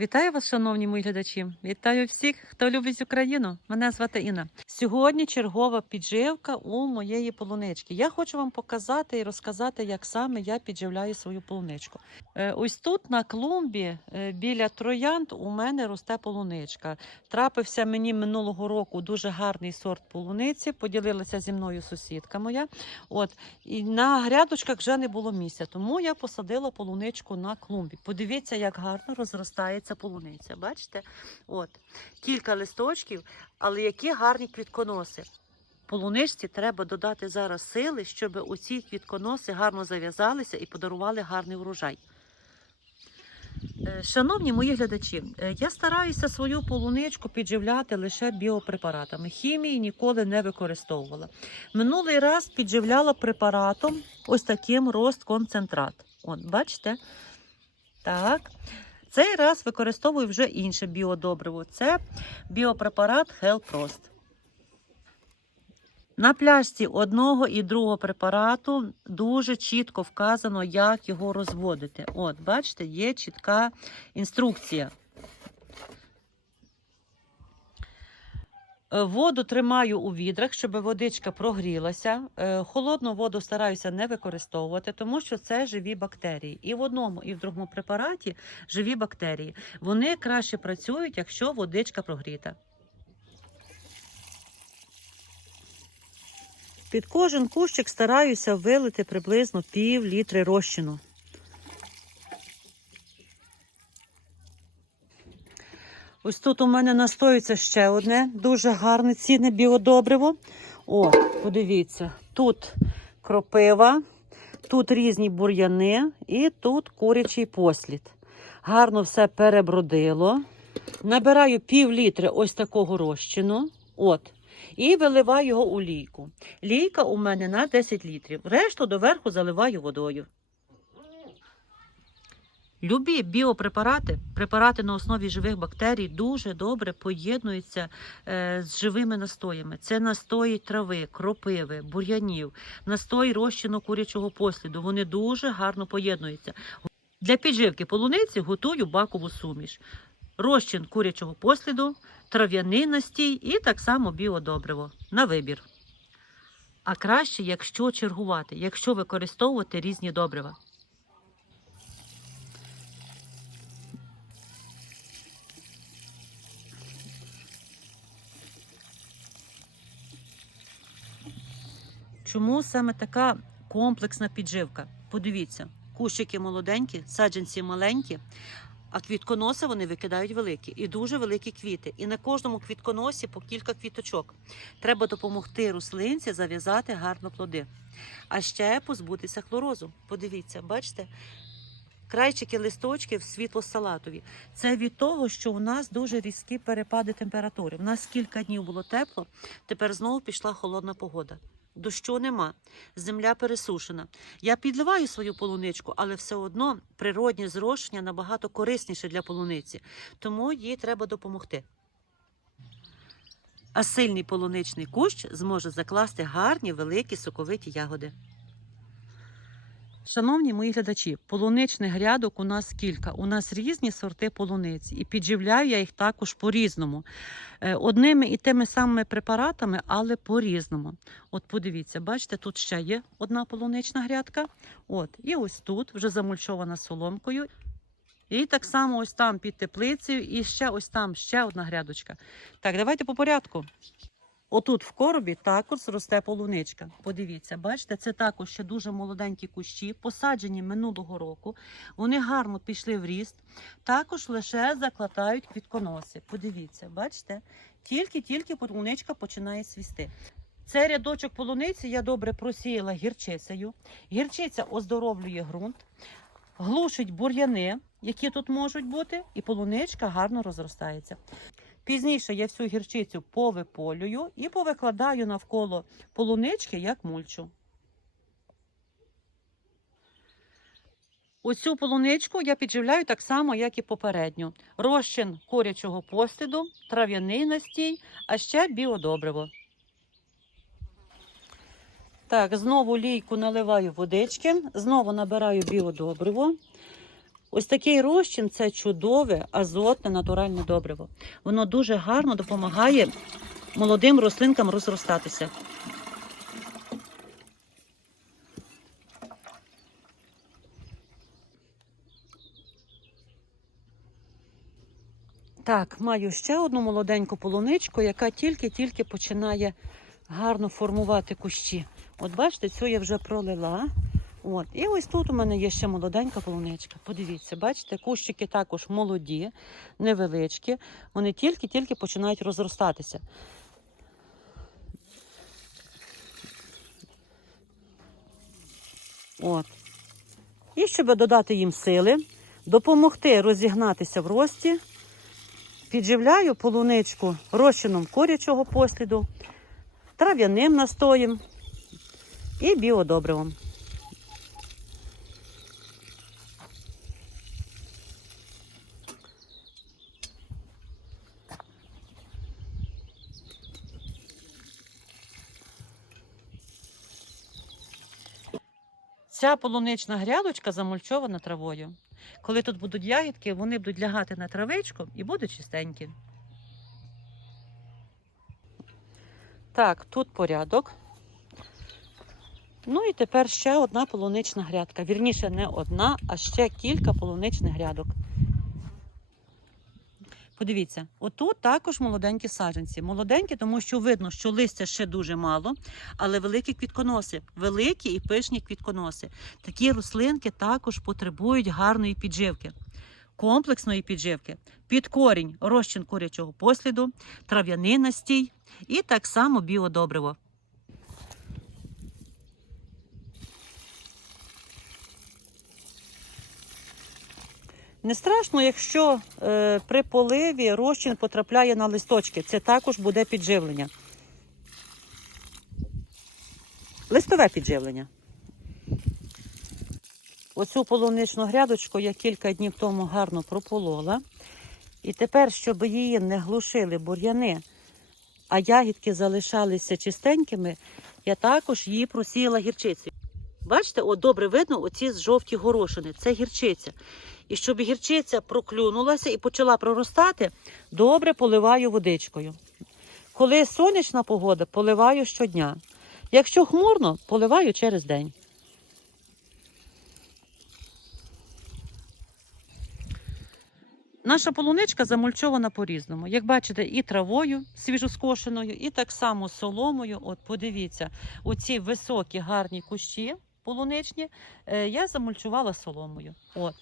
Вітаю вас, шановні мої глядачі. Вітаю всіх, хто любить Україну. Мене звати Інна. Сьогодні чергова підживка у моєї полунички. Я хочу вам показати і розказати, як саме я підживляю свою полуничку. Е, Ось тут на клумбі е, біля троянд у мене росте полуничка. Трапився мені минулого року дуже гарний сорт полуниці. Поділилася зі мною сусідка моя. От і на грядочках вже не було місця, тому я посадила полуничку на клумбі. Подивіться, як гарно розростається полуниця. Бачите? От кілька листочків, але які гарні квітконоси. Полуничці треба додати зараз сили, щоб оці квітконоси гарно зав'язалися і подарували гарний урожай. Е, Шановні мої глядачі, е, я стараюся свою полуничку підживляти лише біопрепаратами. Хімії ніколи не використовувала. Минулий раз підживляла препаратом ось таким рост-концентрат. От, бачите? Так. Цей раз використовую вже інше біодобриво. Це біопрепарат Хелпрост. На пляшці одного і другого препарату дуже чітко вказано, як його розводити. От, бачите, є чітка інструкція. Воду тримаю у відрах, щоб водичка прогрілася. Е, Холодну воду стараюся не використовувати, тому що це живі бактерії. І в одному, і в другому препараті живі бактерії. Вони краще працюють, якщо водичка прогріта. Під кожен кущик стараюся вилити приблизно пів літри розчину. Ось тут у мене настоюється ще одне дуже гарне цінне біодобриво. О, подивіться, тут кропива, тут різні бур'яни і тут курячий послід. Гарно все перебродило. Набираю пів літри ось такого розчину. От. І виливаю його у лійку. Лійка у мене на 10 літрів. Решту доверху заливаю водою. Любі біопрепарати, препарати на основі живих бактерій, дуже добре поєднуються е, з живими настоями. Це настої трави, кропиви, бур'янів, настой розчину курячого посліду. Вони дуже гарно поєднуються. Для підживки полуниці готую бакову суміш. Розчин курячого посліду, трав'яний настій і так само біодобриво на вибір. А краще, якщо чергувати, якщо використовувати різні добрива. Чому саме така комплексна підживка? Подивіться, кущики молоденькі, саджанці маленькі, а квітконоси вони викидають великі і дуже великі квіти. І на кожному квітконосі по кілька квіточок. Треба допомогти рослинці зав'язати гарно плоди. А ще позбутися хлорозу. Подивіться, бачите? Крайчики листочків світло-салатові. Це від того, що у нас дуже різкі перепади температури. У нас кілька днів було тепло, тепер знову пішла холодна погода. Дощу нема, земля пересушена. Я підливаю свою полуничку, але все одно природнє зрошення набагато корисніше для полуниці, тому їй треба допомогти. А сильний полуничний кущ зможе закласти гарні великі соковиті ягоди. Шановні мої глядачі, полуничних грядок у нас кілька. У нас різні сорти полуниць, і підживляю я їх також по-різному. Е, Одними і тими самими препаратами, але по-різному. От подивіться, бачите, тут ще є одна полунична грядка. От, і ось тут вже замульчована соломкою. І так само ось там під теплицею, і ще ось там ще одна грядочка. Так, давайте по порядку. Отут в коробі також росте полуничка. Подивіться, бачите, це також ще дуже молоденькі кущі, посаджені минулого року. Вони гарно пішли в ріст. Також лише закладають квітконоси. Подивіться, бачите, тільки-тільки полуничка починає свісти. Цей рядочок полуниці я добре просіяла гірчицею. Гірчиця оздоровлює ґрунт, глушить бур'яни, які тут можуть бути, і полуничка гарно розростається. Пізніше я всю гірчицю повиполюю і повикладаю навколо полунички як мульчу. Оцю полуничку я підживляю так само, як і попередню. Розчин курячого посліду, трав'яний настій, а ще біодобриво. Так, знову лійку наливаю водички, знову набираю біодобриво. Ось такий розчин це чудове, азотне, натуральне добриво. Воно дуже гарно допомагає молодим рослинкам розростатися. Так, маю ще одну молоденьку полуничку, яка тільки-тільки починає гарно формувати кущі. От бачите, цю я вже пролила. От. І ось тут у мене є ще молоденька полуничка. Подивіться, бачите, кущики також молоді, невеличкі. Вони тільки-тільки починають розростатися. От. І щоб додати їм сили, допомогти розігнатися в рості, підживляю полуничку розчином корячого посліду, трав'яним настоєм і біодобривом. Ця полунична грядочка замульчована травою. Коли тут будуть ягідки, вони будуть лягати на травичку і будуть чистенькі. Так, тут порядок. Ну і тепер ще одна полунична грядка. Вірніше, не одна, а ще кілька полуничних грядок. Подивіться, отут також молоденькі саджанці. Молоденькі, тому що видно, що листя ще дуже мало, але великі квітконоси, великі і пишні квітконоси. Такі рослинки також потребують гарної підживки, комплексної підживки. Під корінь розчин курячого посліду, трав'яний настій і так само біодобриво. Не страшно, якщо е, при поливі розчин потрапляє на листочки. Це також буде підживлення. Листове підживлення. Оцю полуничну грядочку я кілька днів тому гарно прополола. І тепер, щоб її не глушили бур'яни, а ягідки залишалися чистенькими, я також її просіяла гірчицею. Бачите, от добре видно оці жовті горошини. Це гірчиця. І щоб гірчиця проклюнулася і почала проростати, добре поливаю водичкою. Коли сонячна погода, поливаю щодня. Якщо хмурно, поливаю через день. Наша полуничка замульчована по-різному. Як бачите, і травою свіжоскошеною, і так само соломою. От подивіться, оці високі гарні кущі полуничні е, я замульчувала соломою. От.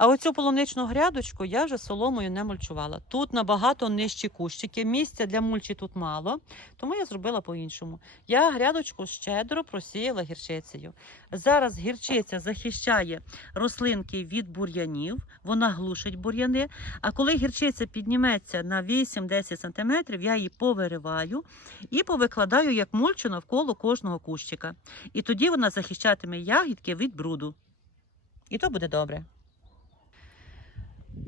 А оцю полуничну грядочку я вже соломою не мульчувала. Тут набагато нижчі кущики. Місця для мульчі тут мало, тому я зробила по-іншому. Я грядочку щедро просіяла гірчицею. Зараз гірчиця захищає рослинки від бур'янів, вона глушить бур'яни. А коли гірчиця підніметься на 8-10 см, я її повириваю і повикладаю як мульчу навколо кожного кущика. І тоді вона захищатиме ягідки від бруду. І то буде добре.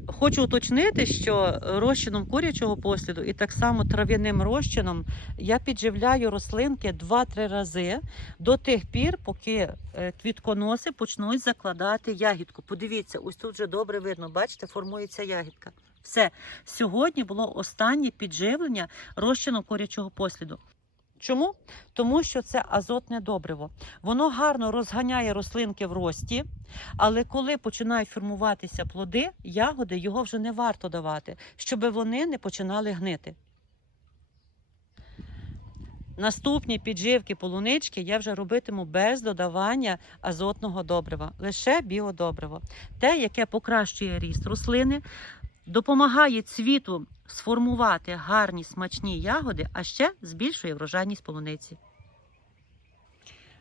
Хочу уточнити, що розчином курячого посліду і так само трав'яним розчином я підживляю рослинки 2-3 рази до тих пір, поки е, квітконоси почнуть закладати ягідку. Подивіться, ось тут вже добре видно, бачите, формується ягідка. Все, сьогодні було останнє підживлення розчином курячого посліду. Чому? Тому що це азотне добриво. Воно гарно розганяє рослинки в рості, але коли починають формуватися плоди, ягоди його вже не варто давати, щоб вони не починали гнити. Наступні підживки полунички я вже робитиму без додавання азотного добрива, лише біодобриво. Те, яке покращує ріст рослини, допомагає цвіту сформувати гарні смачні ягоди, а ще збільшує врожайність полуниці.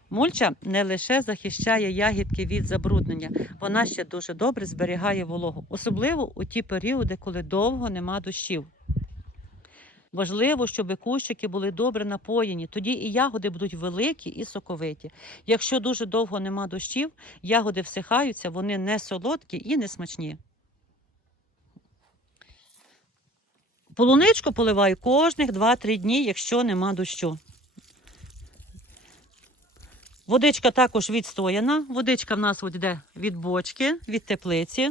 Мульча не лише захищає ягідки від забруднення, вона ще дуже добре зберігає вологу, особливо у ті періоди, коли довго нема дощів. Важливо, щоб кущики були добре напоєні, тоді і ягоди будуть великі і соковиті. Якщо дуже довго нема дощів, ягоди всихаються, вони не солодкі і не смачні. Полуничку поливаю кожних 2-3 дні, якщо нема дощу. Водичка також відстояна. Водичка в нас от йде від бочки, від теплиці.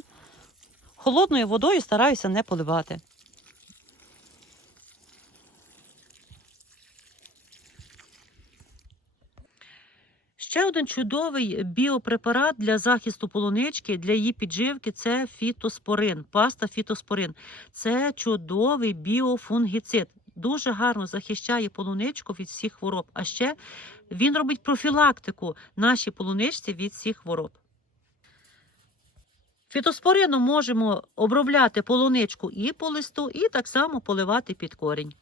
Холодною водою стараюся не поливати. Ще один чудовий біопрепарат для захисту полунички, для її підживки це фітоспорин, паста фітоспорин. Це чудовий біофунгіцид. Дуже гарно захищає полуничку від всіх хвороб. А ще він робить профілактику нашій полуничці від всіх хвороб. Фітоспорином можемо обробляти полуничку і по листу, і так само поливати під корінь.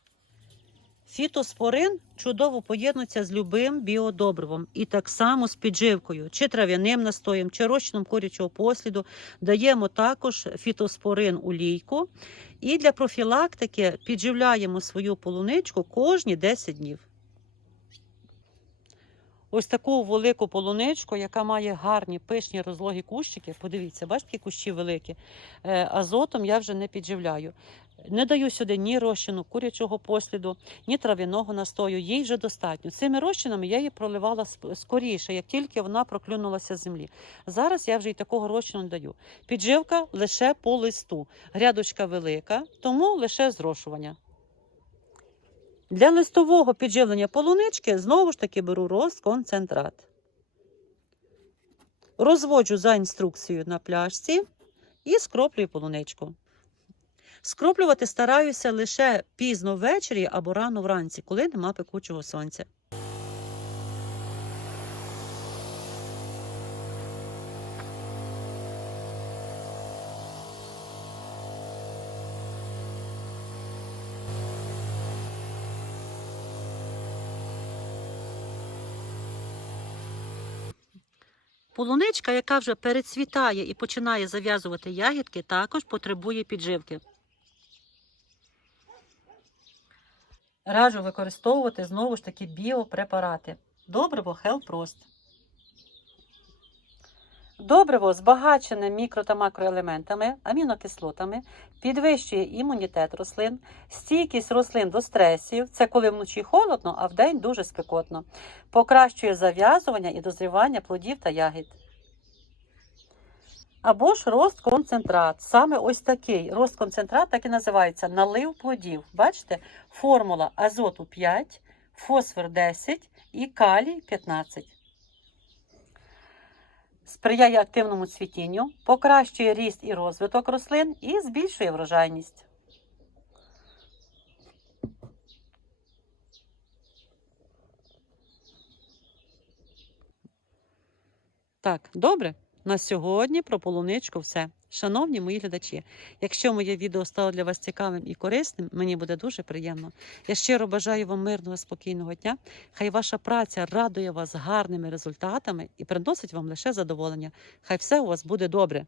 Фітоспорин чудово поєднується з любим біодобривом і так само з підживкою, чи трав'яним настоєм, чи розчином курячого посліду. Даємо також фітоспорин у лійку. І для профілактики підживляємо свою полуничку кожні 10 днів. Ось таку велику полуничку, яка має гарні пишні розлогі кущики. Подивіться, бачите, які кущі великі. Е, Азотом я вже не підживляю. Не даю сюди ні розчину курячого посліду, ні трав'яного настою. Їй вже достатньо. Цими розчинами я її проливала скоріше, як тільки вона проклюнулася з землі. Зараз я вже й такого розчину не даю. Підживка лише по листу. Грядочка велика, тому лише зрошування. Для листового підживлення полунички знову ж таки беру розконцентрат. Розводжу за інструкцією на пляшці і скроплюю полуничку. Скроплювати стараюся лише пізно ввечері або рано вранці, коли нема пекучого сонця. Полуничка, яка вже перецвітає і починає зав'язувати ягідки, також потребує підживки. Раджу використовувати знову ж таки біопрепарати. Добриво Hellprost. Добриво збагачене мікро та макроелементами, амінокислотами, підвищує імунітет рослин, стійкість рослин до стресів, це коли вночі холодно, а вдень дуже спекотно, покращує зав'язування і дозрівання плодів та ягід. Або ж рост-концентрат. Саме ось такий рост-концентрат так і називається налив плодів. Бачите, формула азоту 5, фосфор 10 і калій 15. Сприяє активному цвітінню, покращує ріст і розвиток рослин і збільшує врожайність. Так, добре. На сьогодні про полуничку все. Шановні мої глядачі, якщо моє відео стало для вас цікавим і корисним, мені буде дуже приємно. Я щиро бажаю вам мирного, спокійного дня. Хай ваша праця радує вас гарними результатами і приносить вам лише задоволення. Хай все у вас буде добре.